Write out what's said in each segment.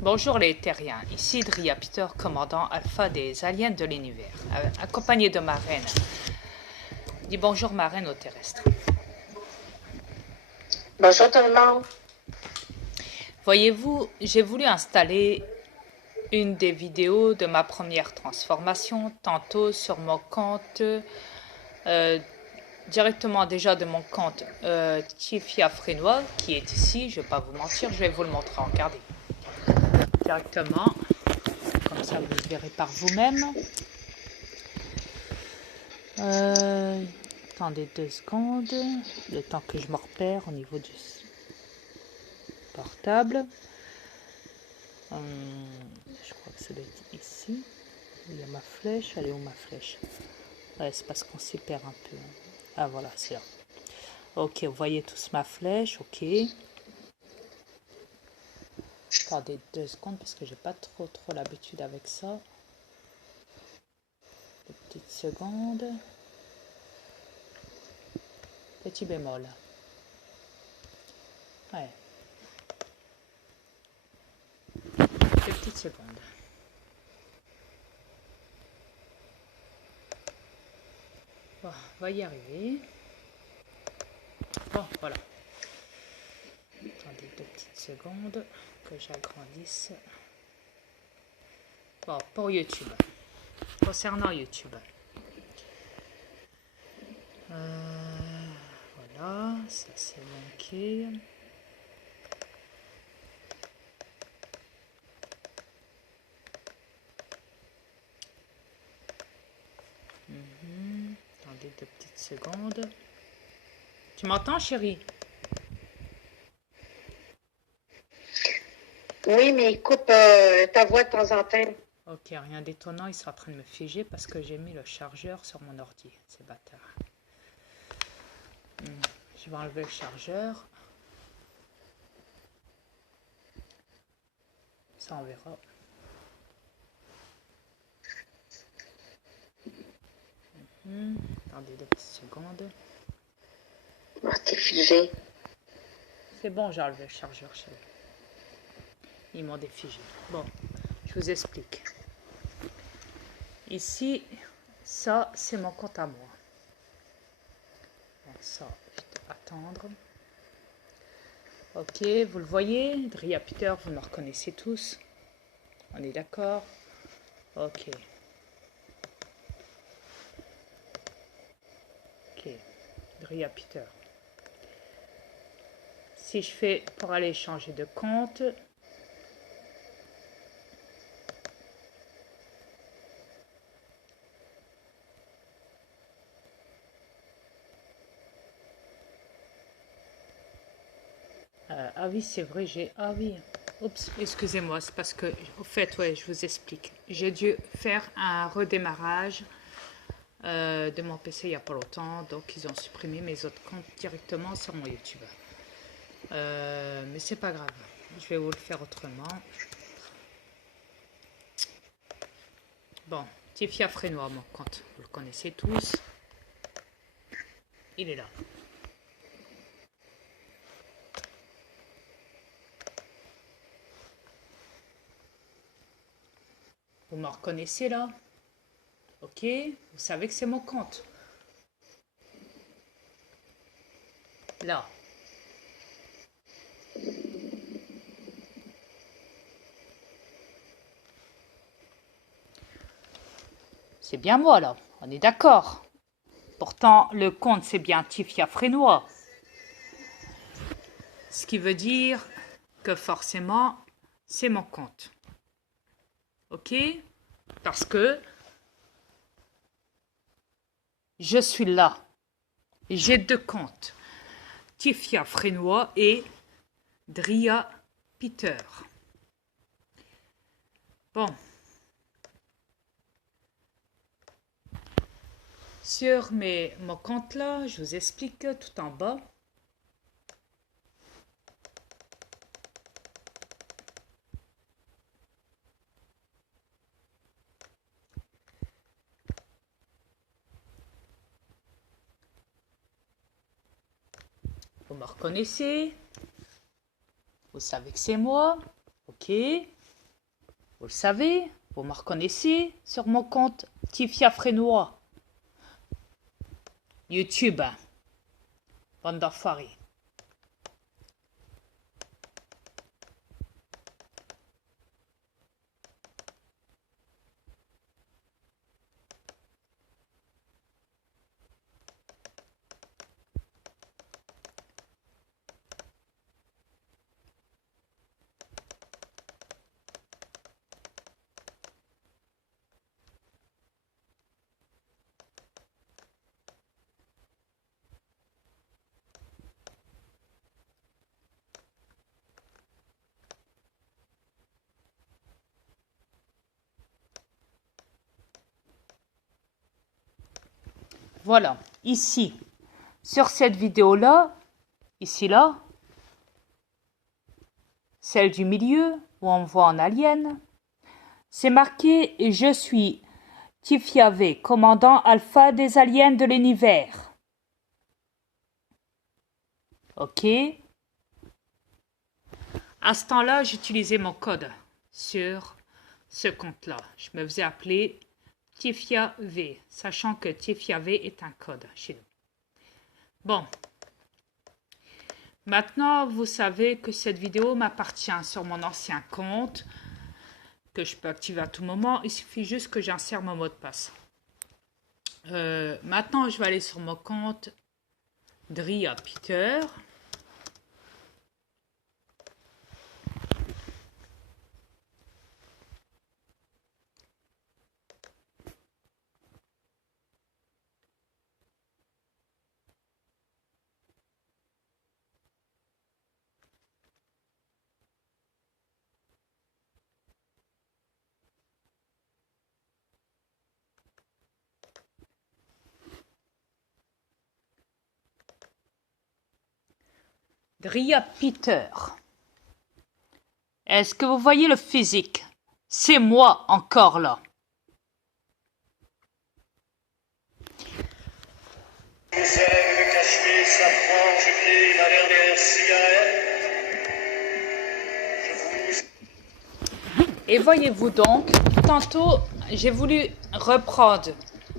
Bonjour les terriens, ici Dria Peter, commandant alpha des aliens de l'univers, accompagné de ma reine. Dis bonjour ma reine aux terrestres. Bonjour tout le monde. Voyez-vous, j'ai voulu installer une des vidéos de ma première transformation, tantôt sur mon compte, directement déjà de mon compte Tifia Frénois, qui est ici, je ne vais pas vous mentir, je vais vous le montrer, regardez. Directement, comme ça vous le verrez par vous-même. Attendez 2 secondes, le temps que je me repère au niveau du portable. Je crois que ça doit être ici. Il y a ma flèche. Elle est où ma flèche? Ouais, c'est parce qu'on s'y perd un peu. Ah voilà, c'est là. Ok, vous voyez tous ma flèche. Ok. Attendez 2 secondes parce que j'ai pas trop l'habitude avec ça. Des petites secondes. Petit bémol. Ouais. Des petites secondes. Bon, on va y arriver. Bon, voilà. Attendez 2 petites secondes que j'agrandisse. Bon, pour YouTube. Concernant YouTube. Voilà, ça c'est manqué. Attendez 2 petites secondes. Tu m'entends, chérie? Oui, mais il coupe ta voix de temps en temps. Ok, rien d'étonnant, il sera en train de me figer parce que j'ai mis le chargeur sur mon ordi. C'est bâtard. Je vais enlever le chargeur. Ça, on verra. Attendez 2 petites secondes. Oh, t'es figé. C'est bon, j'ai enlevé le chargeur, chérie. Ils m'ont défigé. Bon, je vous explique. Ici, ça, c'est mon compte à moi. Bon, ça, je dois attendre. Ok, vous le voyez, Dria Peter, vous me reconnaissez tous. On est d'accord? Ok. Ok, Dria Peter. Si je fais pour aller changer de compte, ah oui, c'est vrai, j'ai... Ah oui, oups, excusez-moi, c'est parce que, au fait, ouais, je vous explique. J'ai dû faire un redémarrage de mon PC il n'y a pas longtemps, donc ils ont supprimé mes autres comptes directement sur mon YouTube. Mais c'est pas grave, je vais vous le faire autrement. Bon, Tifia Frénois, mon compte, vous le connaissez tous. Il est là. Vous me reconnaissez là? Ok, vous savez que c'est mon compte. Là. C'est bien moi là, on est d'accord. Pourtant, le compte c'est bien Tifia Frénois. Ce qui veut dire que forcément, c'est mon compte. Ok? Parce que je suis là. J'ai 2 comptes. Tifia Frénois et Dria Peter. Bon. Sur mon compte là, je vous explique tout en bas. Vous me reconnaissez? Vous savez que c'est moi? Ok. Vous le savez, vous me reconnaissez sur mon compte Tifia Frénois. YouTube. Bande d'enfoirés. Voilà, ici, sur cette vidéo-là, ici là, celle du milieu, où on me voit en alien, c'est marqué « Je suis Tifia V, commandant alpha des aliens de l'univers ». Ok. À ce temps-là, j'utilisais mon code sur ce compte-là. Je me faisais appeler Tifia V, sachant que Tifia V est un code chez nous. Bon. Maintenant, vous savez que cette vidéo m'appartient sur mon ancien compte, que je peux activer à tout moment. Il suffit juste que j'insère mon mot de passe. Maintenant, je vais aller sur mon compte Dria Peter. Dria Peter. Est-ce que vous voyez le physique? C'est moi encore là. Et voyez-vous donc, tantôt j'ai voulu reprendre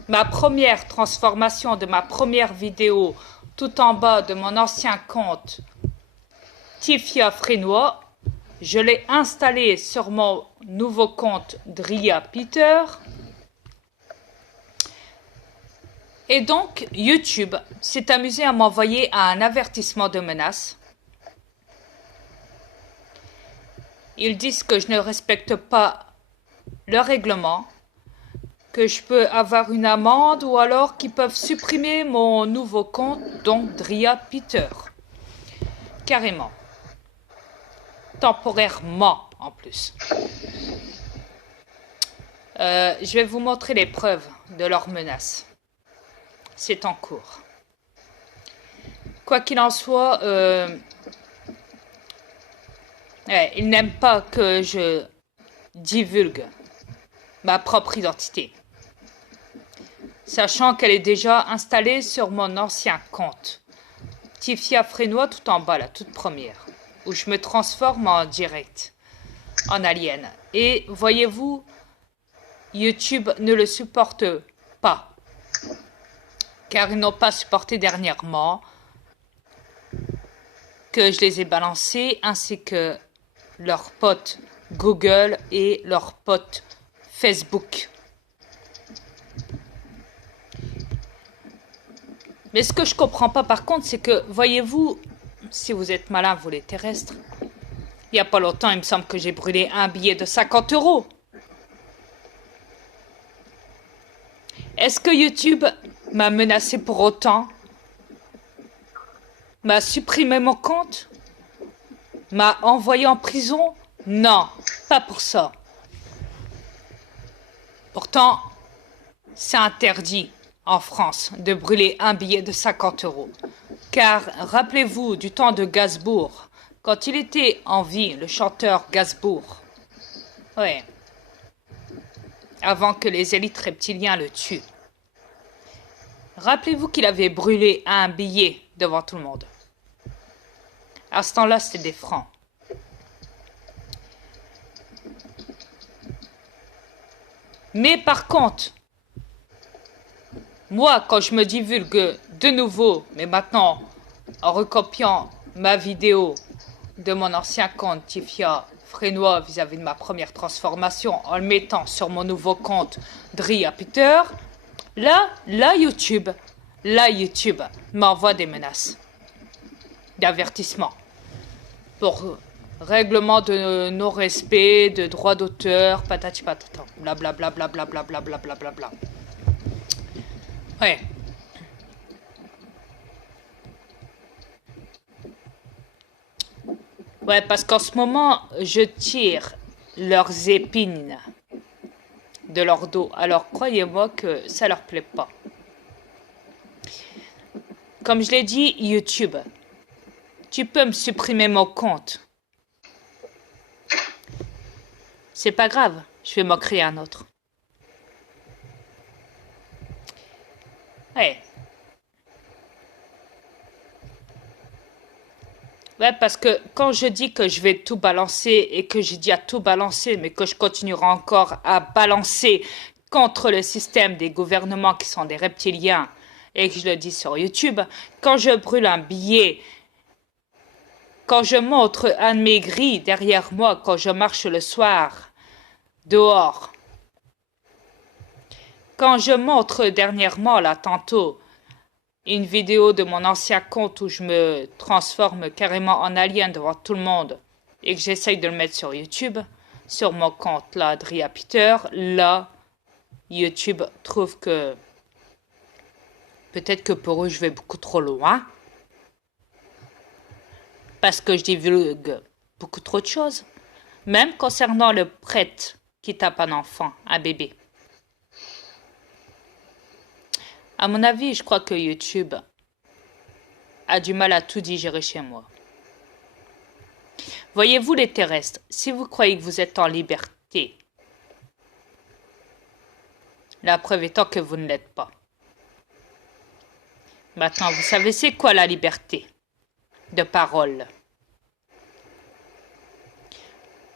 ma première transformation de ma première vidéo tout en bas de mon ancien compte Tifia Frénois. Je l'ai installé sur mon nouveau compte Dria Peter. Et donc, YouTube s'est amusé à m'envoyer un avertissement de menace. Ils disent que je ne respecte pas le règlement, que je peux avoir une amende ou alors qu'ils peuvent supprimer mon nouveau compte, donc Dria Peter. Carrément. Temporairement en plus. Je vais vous montrer les preuves de leurs menaces. C'est en cours. Quoi qu'il en soit, ils n'aiment pas que je divulgue ma propre identité, sachant qu'elle est déjà installée sur mon ancien compte, Tifia Frénois, tout en bas, la toute première, où je me transforme en direct, en alien. Et voyez-vous, YouTube ne le supporte pas, car ils n'ont pas supporté dernièrement que je les ai balancés, ainsi que leurs potes Google et leurs potes Facebook. Mais ce que je comprends pas par contre, c'est que, voyez-vous, si vous êtes malin, vous les terrestres, il n'y a pas longtemps, il me semble que j'ai brûlé un billet de 50 €. Est-ce que YouTube m'a menacé pour autant? M'a supprimé mon compte? M'a envoyé en prison? Non, pas pour ça. Pourtant, c'est interdit en France de brûler un billet de 50 €. Car rappelez-vous du temps de Gainsbourg, quand il était en vie, le chanteur Gainsbourg. Ouais. Avant que les élites reptiliens le tuent. Rappelez-vous qu'il avait brûlé un billet devant tout le monde. À ce temps-là, c'était des francs. Mais par contre, moi, quand je me divulgue de nouveau, mais maintenant, en recopiant ma vidéo de mon ancien compte Tifia Frénois vis-à-vis de ma première transformation, en le mettant sur mon nouveau compte Dria Peter, là, YouTube m'envoie des menaces d'avertissement pour règlement de non-respect, de droit d'auteur, patati patata, blablabla, blablabla, blablabla, blablabla. Ouais. Ouais, parce qu'en ce moment, je tire leurs épines de leur dos. Alors, croyez-moi que ça leur plaît pas. Comme je l'ai dit, YouTube, tu peux me supprimer mon compte. C'est pas grave, je vais m'en créer un autre. Ouais. Ouais, parce que quand je dis que je vais tout balancer et que j'ai dit à tout balancer, mais que je continuerai encore à balancer contre le système des gouvernements qui sont des reptiliens et que je le dis sur YouTube, quand je brûle un billet, quand je montre un de mes grilles derrière moi, quand je marche le soir, dehors. Quand je montre dernièrement, là, tantôt, une vidéo de mon ancien compte où je me transforme carrément en alien devant tout le monde et que j'essaye de le mettre sur YouTube, sur mon compte, là, Dria Peter, là, YouTube trouve que peut-être que pour eux, je vais beaucoup trop loin parce que je divulgue beaucoup trop de choses, même concernant le prêtre qui tape un enfant, un bébé. À mon avis, je crois que YouTube a du mal à tout digérer chez moi. Voyez-vous les terrestres, si vous croyez que vous êtes en liberté, la preuve étant que vous ne l'êtes pas. Maintenant, vous savez c'est quoi la liberté de parole?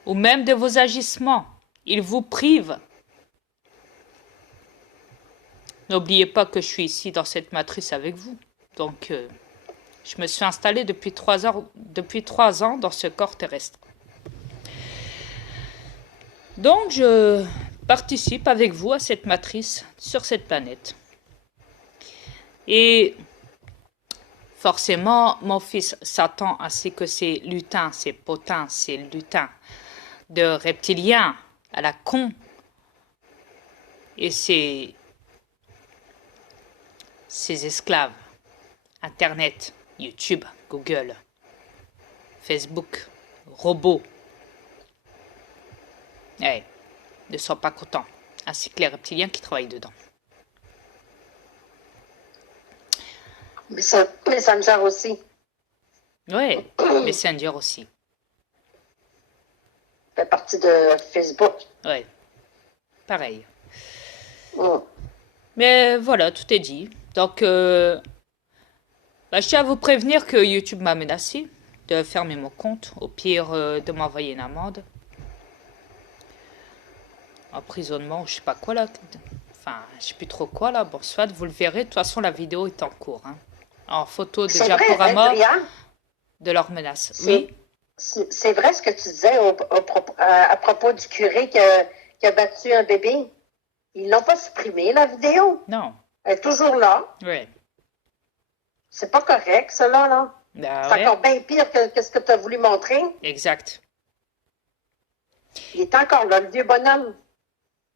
Ou même de vos agissements. Ils vous privent. N'oubliez pas que je suis ici dans cette matrice avec vous. Donc, je me suis installée depuis 3 ans dans ce corps terrestre. Donc, je participe avec vous à cette matrice sur cette planète. Et forcément, mon fils Satan, ainsi que ses lutins, ses potins, ses lutins de reptiliens à la con, et ses esclaves, Internet, YouTube, Google, Facebook, robots, ne sont pas contents, ainsi que les reptiliens qui travaillent dedans. Messenger aussi. Oui, Messenger aussi. Fait partie de Facebook. Oui, pareil. Mm. Mais voilà, tout est dit. Donc, je tiens à vous prévenir que YouTube m'a menacé de fermer mon compte, au pire de m'envoyer une amende. Emprisonnement, je sais pas quoi là. Enfin, je sais plus trop quoi là. Bon, soit vous le verrez. De toute façon, la vidéo est en cours. Hein. En photo de Japorama de leur menace. Oui. C'est vrai ce que tu disais à propos du curé qui a battu un bébé. Ils l'ont pas supprimé, la vidéo. Non. Elle est toujours là. Oui. C'est pas correct, ça, là. Ben, c'est encore bien pire que ce que tu as voulu montrer. Exact. Il est encore là, le vieux bonhomme.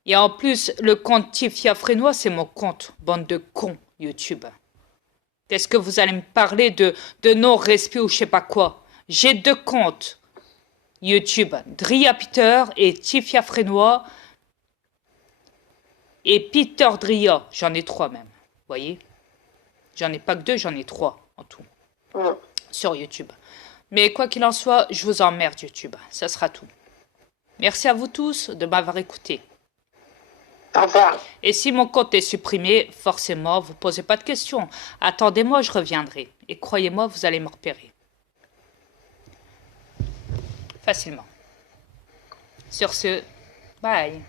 Et en plus, le compte Tifia Frénois, c'est mon compte. Bande de cons, YouTube. Qu'est-ce que vous allez me parler de non-respect ou je sais pas quoi? J'ai 2 comptes YouTube. Dria Peter et Tifia Frénois. Et Peter Dria. J'en ai 3 même. Vous voyez? J'en ai pas que 2, j'en ai 3 en tout. Sur YouTube. Mais quoi qu'il en soit, je vous emmerde YouTube. Ça sera tout. Merci à vous tous de m'avoir écouté. Au revoir. Et si mon compte est supprimé, forcément, vous ne posez pas de questions. Attendez-moi, je reviendrai. Et croyez-moi, vous allez me repérer. Facilement. Sur ce, bye.